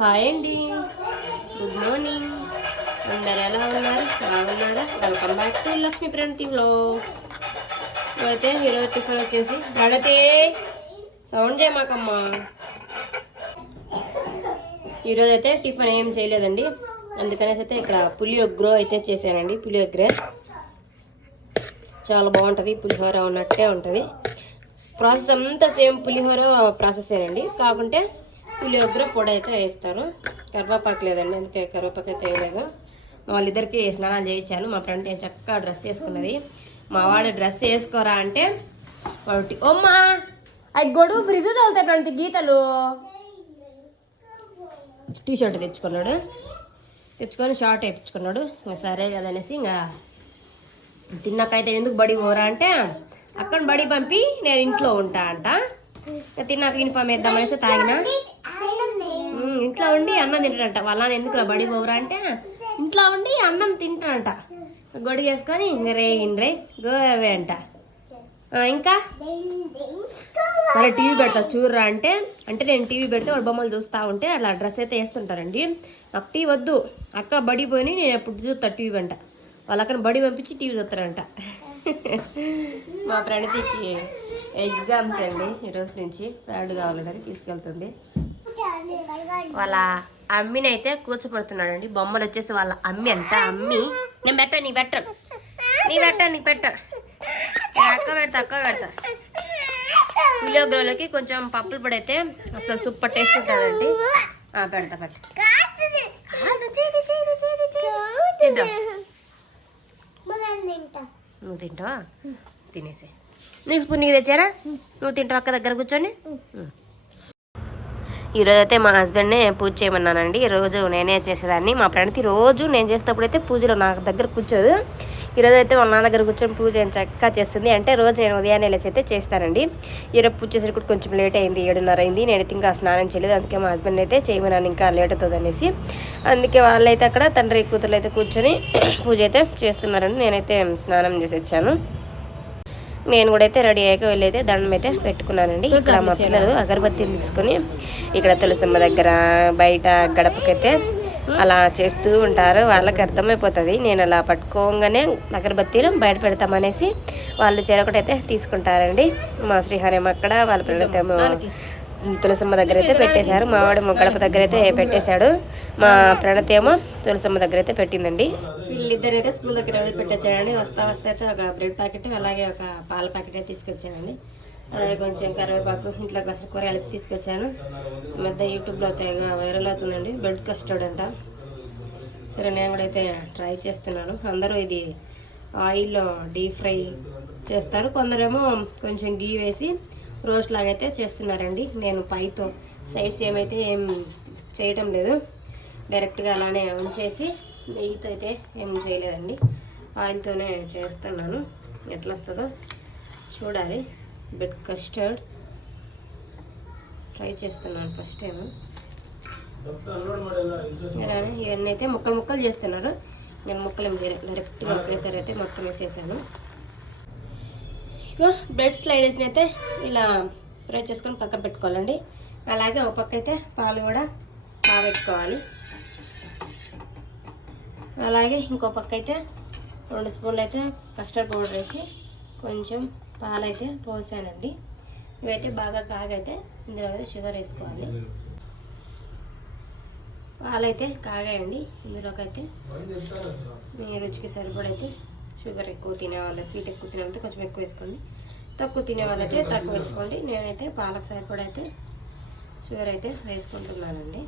Hi అండి. Good morning అందరు ఎలా ఉన్నారు? బాగున్నారా welcome back to Lakshmi Pranathi blog అయితే ఈరోజు టిఫిన్ వచ్చేసి ప్రణతి సౌండ్ చేయమాకమ్మా. ఈరోజు అయితే టిఫిన్ ఏం చేయలేదండి. అందుకనేసి అయితే ఇక్కడ పులియొగ్రో అయితే చేశానండి. పులియొగ్రే చాలా బాగుంటుంది. పులిహోర ఉన్నట్టే ఉంటుంది. ప్రాసెస్ అంతా సేమ్ పులిహోర ప్రాసెసేనండి కాకుంటే పులిహోర పొడి అయితే వేస్తారు. కరివేపాకు లేదండి అందుకే కరివేపాకు అయితే వేయలేదు. వాళ్ళిద్దరికి స్నానాలు చేయించాను. మా ఫ్రెండ్ నేను చక్కగా డ్రెస్ వేసుకున్నది. మా వాడు డ్రెస్ వేసుకోరా అంటే ఒకటి ఓమ్మా! అవి గొడుగు ఫ్రిడ్జ్ తగులుతాయి ఫ్రెండ్ గీతలు. టీషర్ట్ తెచ్చుకున్నాడు. తెచ్చుకొని షార్ట్ వేయించుకున్నాడు. ఇంకా సరే కదనేసి ఇంకా తిన్నాకైతే ఎందుకు బడి పోరా అంటే అక్కడ బడి పంపి నేను ఇంట్లో ఉంటా అంట. తిన్నా తిన్నాక యూనిఫామ్ వేద్దామనేసి తాగిన. ఇంట్లో ఉండి అన్నం తింటాడంట. వాళ్ళని ఎందుకు బడి పోవురా అంటే ఇంట్లో ఉండి అన్నం తింటాడంట. గొడి చేసుకొని రే రే గో అవే అంట. ఇంకా? సరే టీవీ పెడతా చూడరా అంటే అంటే నేను టీవీ పెడితే వాడు బొమ్మలు చూస్తూ ఉంటే అలా డ్రెస్ అయితే వేస్తుంటారండి. నాకు టీవీ వద్దు. అక్క బడి పోయి నేను ఎప్పుడు చూస్తా టీవీ అంట వాళ్ళ అక్కడ బడి పంపించి టీవీ చూస్తారంట. మా ప్రణతికి. ఎగ్జామ్స్ అండి ఈరోజు నుంచి ప్యాడ్ కావాలని తీసుకెళ్తుంది. వాళ్ళ అమ్మిని అయితే కూర్చోపడుతున్నాడండి బొమ్మలు వచ్చేసి వాళ్ళ అమ్మి అంట. అమ్మి నేను పెట్ట నీ పెట్ట నీ పెట్ట నీ పెట్ట అక్క పెడతా అక్క పెడతా. పులియోగ్రలోకి కొంచెం పప్పులు పొడి అయితే అసలు సూపర్ టేస్ట్ ఉంటుందండి. ఆ, పెడతా పెడతా. నువ్వు తింటావా? తినేసే నీకు స్పూన్ నీకు తెచ్చారా నువ్వు తింటావు అక్క దగ్గర కూర్చొని? ఈరోజు అయితే మా హస్బెండ్నే పూజ చేయమన్నానండి. రోజు నేనే చేసేదాన్ని. మా ఫ్రెండ్కి రోజు నేను చేసేటప్పుడు అయితే పూజలో నా దగ్గర కూర్చోదు. ఈరోజు అయితే వాళ్ళ నాన్న దగ్గర కూర్చొని పూజ చక్కగా చేస్తుంది. అంటే రోజు నేను ఉదయాన్నే లేచి అయితే చేస్తానండి. ఈరోజు పూజ చేసేటప్పుడు కొంచెం లేట్ అయింది. ఏడున్నర అయింది. నేనైతే ఇంకా స్నానం చేయలేదు. అందుకే మా హస్బెండ్ అయితే చేయమన్నాను ఇంకా లేట్ అవుతుంది అనేసి. అందుకే వాళ్ళైతే అక్కడ తండ్రి కూతురు అయితే కూర్చొని పూజ అయితే చేస్తున్నారండి నేనైతే స్నానం చేసి వచ్చాను. నేను కూడా అయితే రెడీ అయ్యాక వెళ్ళైతే దండం అయితే పెట్టుకున్నానండి. ఇక్కడ మా పిల్లలు అగరబత్తీలు తీసుకొని ఇక్కడ తులసమ్మ దగ్గర బయట గడపకైతే అలా చేస్తూ ఉంటారు. వాళ్ళకి అర్థమైపోతుంది. నేను అలా పట్టుకోగానే అగరబత్తీలు బయట పెడతామనేసి వాళ్ళు చెరొకటైతే తీసుకుంటారండి. మా శ్రీహారేమో అక్కడ వాళ్ళ పిల్లలతో తులసమ్మ దగ్గర అయితే పెట్టేశారు మావాడు గడప దగ్గర అయితే పెట్టేశాడు. మా ప్రణత్ ఏమో తులసమ్మ దగ్గర అయితే పెట్టిందండి. వీళ్ళిద్దరు అయితే స్కూల్ దగ్గర అయితే వస్తా వస్తా అయితే ఒక బ్రెడ్ ప్యాకెట్ అలాగే ఒక పాల ప్యాకెట్ అయితే తీసుకొచ్చానండి. అలాగే కొంచెం కరివేపాకు ఇంట్లో కాసిన కూరగాయలు తీసుకొచ్చాను. మధ్య యూట్యూబ్లో అయితే వైరల్ అవుతుందండి. బ్రెడ్ కస్టర్డ్ అంట. సరే నేను కూడా అయితే ట్రై చేస్తున్నాను. అందరూ ఇది ఆయిల్లో డీప్ ఫ్రై చేస్తారు. కొందరేమో కొంచెం గీ వేసి రోస్ట్ లాగైతే చేస్తున్నారండి. నేను పైతో సైడ్స్ ఏమైతే ఏం చేయటం లేదు. డైరెక్ట్గా అలానే ఉంచేసి నెయ్యితో అయితే ఏం చేయలేదండి. ఆయిల్తోనే చేస్తున్నాను. ఎట్లా వస్తుందో చూడాలి. Bread custard. ట్రై చేస్తున్నాను ఫస్ట్ టైం ఇవన్నీ అయితే ముక్కలు ముక్కలు చేస్తున్నారు. నేను ముక్కలు డైరెక్ట్గా ఒకేసారి అయితే మొత్తం వేసేసాను. బ్రెడ్ స్లైడెస్ని అయితే ఇలా ఫ్రై చేసుకొని పక్కన పెట్టుకోవాలండి. అలాగే ఒక పక్క అయితే పాలు కూడా కాగబెట్టుకోవాలి అలాగే ఇంకో పక్క అయితే రెండు స్పూన్లు అయితే కస్టర్డ్ పౌడర్ వేసి కొంచెం పాలైతే పోసానండి. ఇవైతే బాగా కాగైతే ఇందులో అయితే షుగర్ వేసుకోవాలి. పాలైతే కాగాయండి. ఇందులోకి అయితే మీ రుచికి సరిపడైతే షుగర్ ఎక్కువ తినే వాళ్ళు స్వీట్ ఎక్కువ తినే కొంచెం ఎక్కువ వేసుకోండి. తక్కువ తినే వాళ్ళైతే తక్కువ వేసుకోండి. నేనైతే పాలకు అయితే షుగర్ అయితే వేసుకుంటున్నానండి.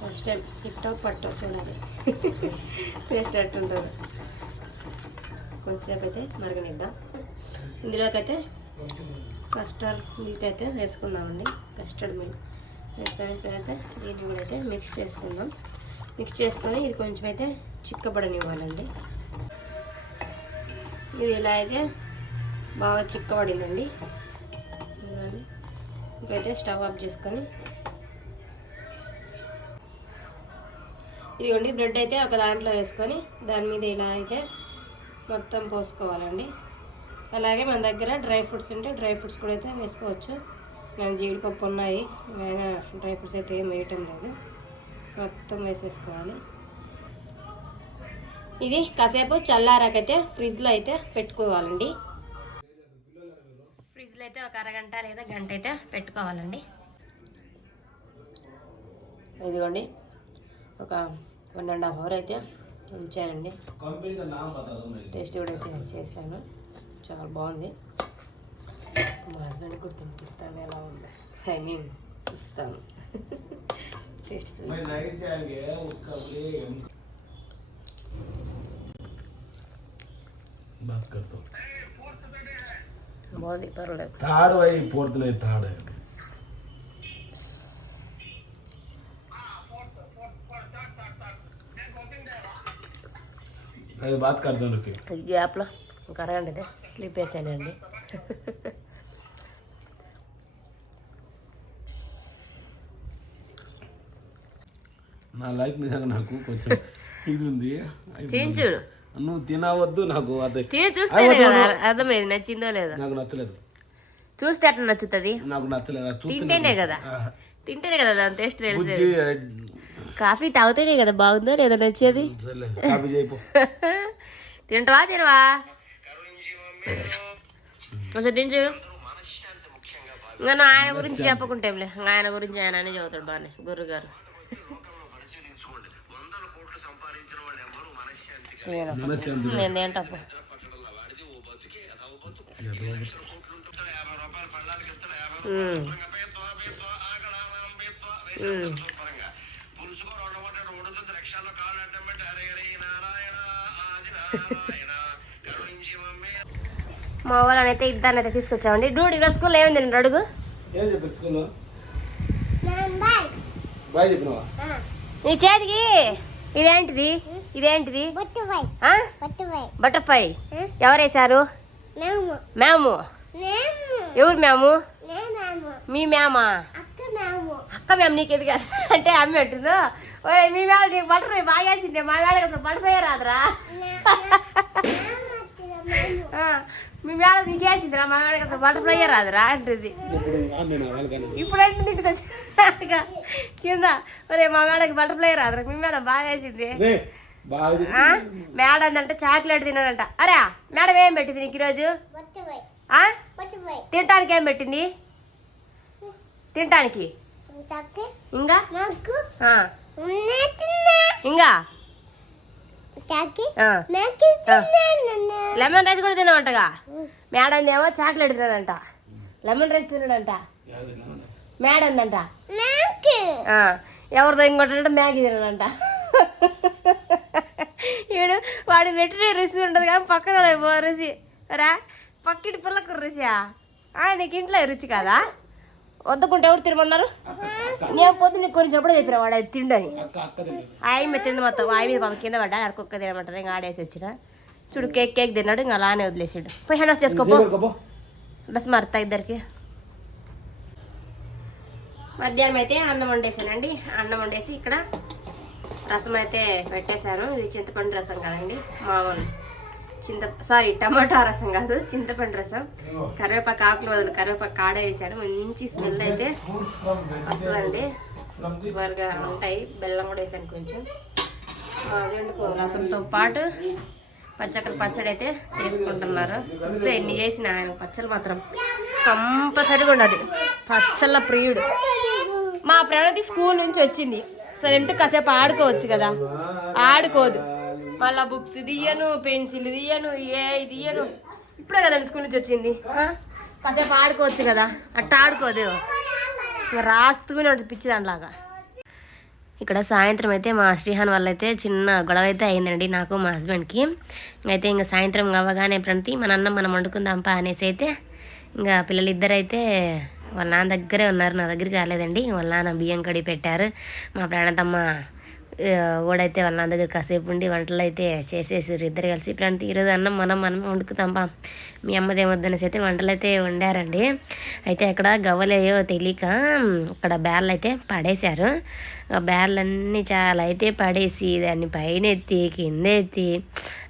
ఫస్ట్ టైం హిట్టో పట్టో చూడాలి. టేస్ట్ ఎట్టుంటుందో. కొంచెంసేపు అయితే మరగనిద్దాం. ఇందులోకి అయితే కస్టర్డ్ మిల్క్ అయితే వేసుకుందామండి. Custard milk. వేసుకున్న తర్వాత దీన్ని కూడా అయితే మిక్స్ చేసుకుందాం. మిక్స్ చేసుకొని ఇది కొంచెం అయితే చిక్కబడనివ్వాలండి. ఇది ఇలా అయితే బాగా చిక్కబడిందండి. ఇప్పుడైతే స్టవ్ ఆఫ్ చేసుకొని ఇదిగోండి బ్రెడ్ అయితే ఒక దాంట్లో వేసుకొని దాని మీద ఇలా అయితే మొత్తం పోసుకోవాలండి. అలాగే మన దగ్గర డ్రై ఫ్రూట్స్ ఉంటే డ్రై ఫ్రూట్స్ కూడా అయితే వేసుకోవచ్చు. నేను జీడిపప్పు ఉన్నాయి. ఇవైనా డ్రై ఫ్రూట్స్ అయితే ఏం వేయటం లేదు. మొత్తం వేసేసుకోవాలి. ఇది కాసేపు చల్లారాకైతే ఫ్రిడ్జ్లో అయితే పెట్టుకోవాలండి. ఫ్రిడ్జ్లో అయితే ఒక అరగంట లేదా గంట అయితే పెట్టుకోవాలండి. ఇదిగోండి. ఒక వన్ అండ్ హాఫ్ అవర్ అయితే ఉంచానండి. టేస్ట్ కూడా చేశాను. చాలా బాగుంది. మాట్లాడి కూడా తినిపిస్తాను ఎలా ఉంది. ఐ మీన్ ఇస్తాను పర్లేదు తాడు అయి పూర్తలేదు తాడు. అది బాత్ కడతాను గ్యాప్లో ఇంకా అరగండి స్లీప్ వేసానండి నా లైఫ్ నిజంగా నాకు కొంచెం ఇది ఉంది చూడు. నువ్వు తినవద్దు నాకు అది. తిని చూస్తేనే కదా అర్థమైంది నచ్చిందో లేదో. నాకు నచ్చలేదు. చూస్తే అట్లా నచ్చుతుంది? నాకు నచ్చలేదు తింటేనే కదా. తింటేనే కదా దాని టేస్ట్ తెలిసేది. బుజ్జి కాఫీ తాగితేనే కదా బాగుందో లేదో నచ్చేది? తింటావా తినవా? అసలు తించు ఇంకా నా ఆయన గురించి చెప్పకుంటేంలే. ఆయన గురించి ఆయన అని చదువుతాడు బాగానే గురువు నేను. మా వాళ్ళని అయితే ఇద్దరిని అయితే తీసుకొచ్చామండి. డూడ్ ఈరోజు స్కూల్లో ఏమైంది నేను అడుగు. ఏం చెప్పారు స్కూల్లో? బాయ్. చెప్పినావా? నీ చేతికి ఇదేంటిది? ఇదేంటిది? బటర్ఫ్లై. ఎవరేశారు? మేము ఎవరు మేము మీ మేమా అక్క మేము నీకు ఎదుగా అంటే అమ్మ పెట్టిందో ఓయ్ మీ మేడ నీకు బటర్ఫ్లై బాగా వేసిందే. మా మేడకి అసలు బటర్ఫ్లై రాదురా. ఆ, మీ మేడ నీకు వేసిందిరా మా మేడకి అసలు బటర్ఫ్లై రాదురా అంటుంది. ఇప్పుడు నేను వాళ్ళకన్నా ఇప్పుడు అంటే ఇంటికి వచ్చి కింద. ఒరే మా మేడకి బటర్ఫ్లై రాదురా. మీ మేడం బాగా వేసింది? మేడం అంటే చాక్లెట్ తిన్నాడంట అరే మేడం ఏం పెట్టింది నీకు ఈరోజు? ఆ? తినటానికి ఏం పెట్టింది? తినటానికి? ఇంకా? ఆ. ఇంకా. లెమన్ రైస్ కూడా తినమంటగా? మేడం ఏమో చాక్లెట్ తినడంట. లెమన్ రైస్ తినడంట. మేడం అంట ఆ, ఎవరిదో ఇంకోటి మ్యాగీ తినడంట. ఈడు వాడు పెట్టిన రుచి ఉండదు కానీ పక్కన రుచి. రా పక్కింటి పిల్లకు రుచియా? ఆ, నీకు ఇంట్లో రుచి కాదా? వద్దకుంటే ఎవరు తినమన్నారు? నేను పొద్దున్న నీకు కొంచెం చెప్పిన వాడు అది తిండని ఆయి మీద తిండి మొత్తం ఆయి మీద పాపం కింద పడ్డా అరకొక్క తినమంటది ఇంకా ఆడేసి వచ్చిన. చూడు కేక్ కేక్ తిన్నాడు ఇంకా అలానే వదిలేసాడు. పోయి హ్యాండ్ వాష్ చేసుకోపో డ్రెస్ మారుతా ఇద్దరికి. మధ్యాహ్నం అయితే అన్నం వండేసానండి. అన్నం వండేసి ఇక్కడ రసం అయితే పెట్టేశాను. ఇది చింతపండు రసం కదండి. మామూలు చింత సారీ టమాటా రసం కాదు చింతపండు రసం. కరివేపాకు ఆకులు వదలు కరివేపాకు కాడ వేసాను. మంచి స్మెల్ అయితే వస్తుందండి. సూపర్గా ఉంటాయి. బెల్లం కూడా వేసాను కొంచెం. రసంతో పాటు పచ్చకర పచ్చడి అయితే చేసుకుంటున్నారు. ఎన్ని చేసిన ఆయన పచ్చలు మాత్రం కంపల్సరీగా ఉండదు పచ్చళ్ళ ప్రియుడు. మా ప్రణతి స్కూల్ నుంచి వచ్చింది. సరే కాసేపు ఆడుకోవచ్చు కదా. ఆడుకోదు. మళ్ళా బుక్స్ తీయను పెన్సిల్ తీయను ఏ తీయను. ఇప్పుడే కదండి స్కూల్ నుంచి వచ్చింది. కాసేపు ఆడుకోవచ్చు కదా. అట్ట ఆడుకోదు. రాస్తూనే ఉంటుంది పిచ్చి దానిలాగా. ఇక్కడ సాయంత్రం అయితే మా శ్రీహాన్ వల్ల అయితే చిన్న గొడవ అయితే అయిందండి నాకు మా హస్బెండ్కి. అయితే ఇంకా సాయంత్రం అవ్వగానే ప్రణతి మన అన్నం మనం వండుకుందాంపా అనేసి అయితే ఇంకా పిల్లలిద్దరైతే వాళ్ళ నాన్న దగ్గరే ఉన్నారు నా దగ్గరికి రాలేదండి. వాళ్ళ నాన్న బియ్యం కడిగి పెట్టారు. మా ప్రాణతమ్మ ఓడైతే వాళ్ళ నాన్న దగ్గర కాసేపు ఉండి వంటలు అయితే చేసేసారు ఇద్దరు కలిసి. ప్రణతి ఈరోజు అన్నం మనం మనం వండుకుతాంపా మీ అమ్మదేమొద్దనేసి అయితే వంటలు అయితే వండారండి. అయితే అక్కడ గవ్వలేయో తెలియక అక్కడ బ్యార్లు అయితే పడేశారు. ఆ బ్యార్లన్నీ చాలా అయితే పడేసి దాన్ని పైన ఎత్తి కింద ఎత్తి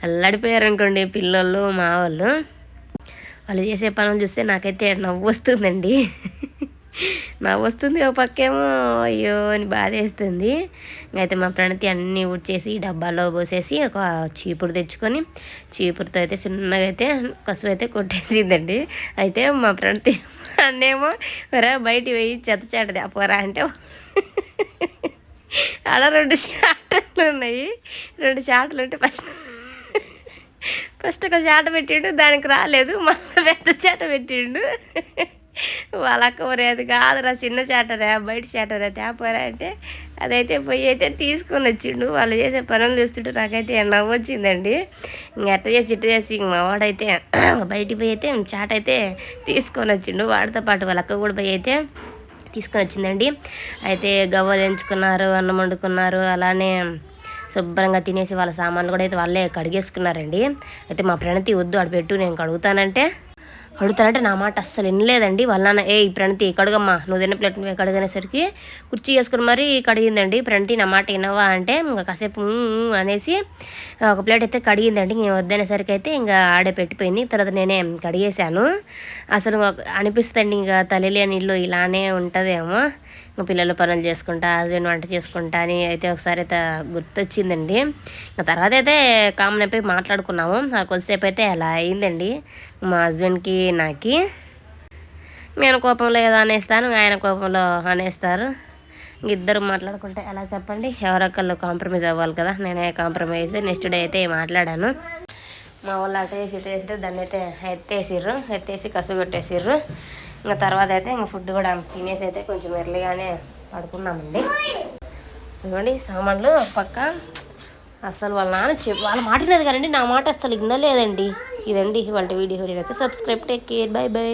అల్లాడిపోయారు అనుకోండి పిల్లలు మా వాళ్ళు వాళ్ళు చేసే పనులు చూస్తే నాకైతే నవ్వు వస్తుందండి నవ్వు వస్తుంది ఒక పక్కేమో అయ్యో అని బాధేస్తుంది. అయితే మా ప్రణతి అన్నీ ఉడిచేసి డబ్బాలో పోసేసి ఒక చీపురు తెచ్చుకొని చీపురుతో అయితే చిన్నగా అయితే కసువు అయితే కొట్టేసిందండి. అయితే మా ప్రణతి అన్నేమో రా బయట పోయి చెత్త చెడ్డది అపోరా అంటే అలా రెండు చాటలు ఉన్నాయి రెండు చాటలు ఉంటే ఫస్ట్ ఫస్ట్ ఒక చాట పెట్టిండు దానికి రాలేదు. మళ్ళీ పెద్ద చాట పెట్టిండు. వాళ్ళక్క అది కాదురా చిన్న చాటరా బయట చాటరా తేపోరా అంటే అదైతే పోయి అయితే తీసుకొని వచ్చిండు. వాళ్ళు చేసే పనులు చూస్తుంటే నాకైతే నవ్వు వచ్చిందండి. ఇంకట్ట చేసి ఇట్ట చేసి ఇంక మా వాడైతే బయటికి పోయి అయితే చాట అయితే తీసుకొని వచ్చిండు. వాడితో పాటు వాళ్ళ అక్క కూడా పోయి అయితే తీసుకొని వచ్చిందండి. అయితే గవ్వ తెంచుకున్నారు అన్నం వండుకున్నారు అలానే శుభ్రంగా తినేసి వాళ్ళ సామాన్లు కూడా అయితే వాళ్ళే కడిగేసుకున్నారండి. అయితే మా ప్రణతి వద్దు అడు పెట్టు నేను కడుగుతానంటే. కడుగుతానంటే నా మాట అస్సలు వినలేదండి. వాళ్ళ నాన్న ఏ ఈ ప్రణతి కడుగమ్మా నువ్వు తిన్న ప్లేట్ నువ్వే కడిగనేసరికి కుర్చీ వేసుకుని మరీ కడిగిందండి. ప్రణతి నా మాట వినవా అంటే ఇంకా కాసేపు అనేసి ఒక ప్లేట్ అయితే కడిగిందండి. నేను వద్దనేసరికి అయితే ఇంకా ఆడే పెట్టిపోయింది. తర్వాత నేనే కడిగేశాను. అసలు అనిపిస్తుంది ఇంకా తల్లి లేని ఇల్లు ఇలానే ఉంటుందేమో. ఇంకా పిల్లలు పనులు చేసుకుంటా హస్బెండ్ వంట చేసుకుంటా అని అయితే ఒకసారి అయితే గుర్తొచ్చిందండి. ఇంకా తర్వాత అయితే కామన్ అయిపోయి మాట్లాడుకున్నాము. ఆ కొద్దిసేపు అయితే అలా అయిందండి. మా హస్బెండ్కి నాకి. నేను కోపంలో ఏదో అనేస్తాను ఆయన కోపంలో అనేస్తారు. ఇద్దరు మాట్లాడుకుంటే ఎలా చెప్పండి? ఎవరొకళ్ళు కాంప్రమైజ్ అవ్వాలి కదా? నేనే కాంప్రమైజ్ నెక్స్ట్ డే అయితే మాట్లాడాను. మా వాళ్ళు అటు వేసి ఇటు వేసి దాన్ని అయితే ఎత్తేసిర్రు. ఎత్తేసి కసు కొట్టేసిర్రు. ఇంకా తర్వాత అయితే ఇంకా ఫుడ్ కూడా తినేసి అయితే కొంచెం ఎర్లీగానే పడుకున్నామండి. ఇదిగోండి సామాన్లు పక్క. అసలు వాళ్ళ నాన్న చెప్పి వాళ్ళ మాట లేదు కదండి నా మాట అసలు వినలేదండి. ఇదండి వాళ్ళ వీడియో. ఇదైతే subscribe take care bye bye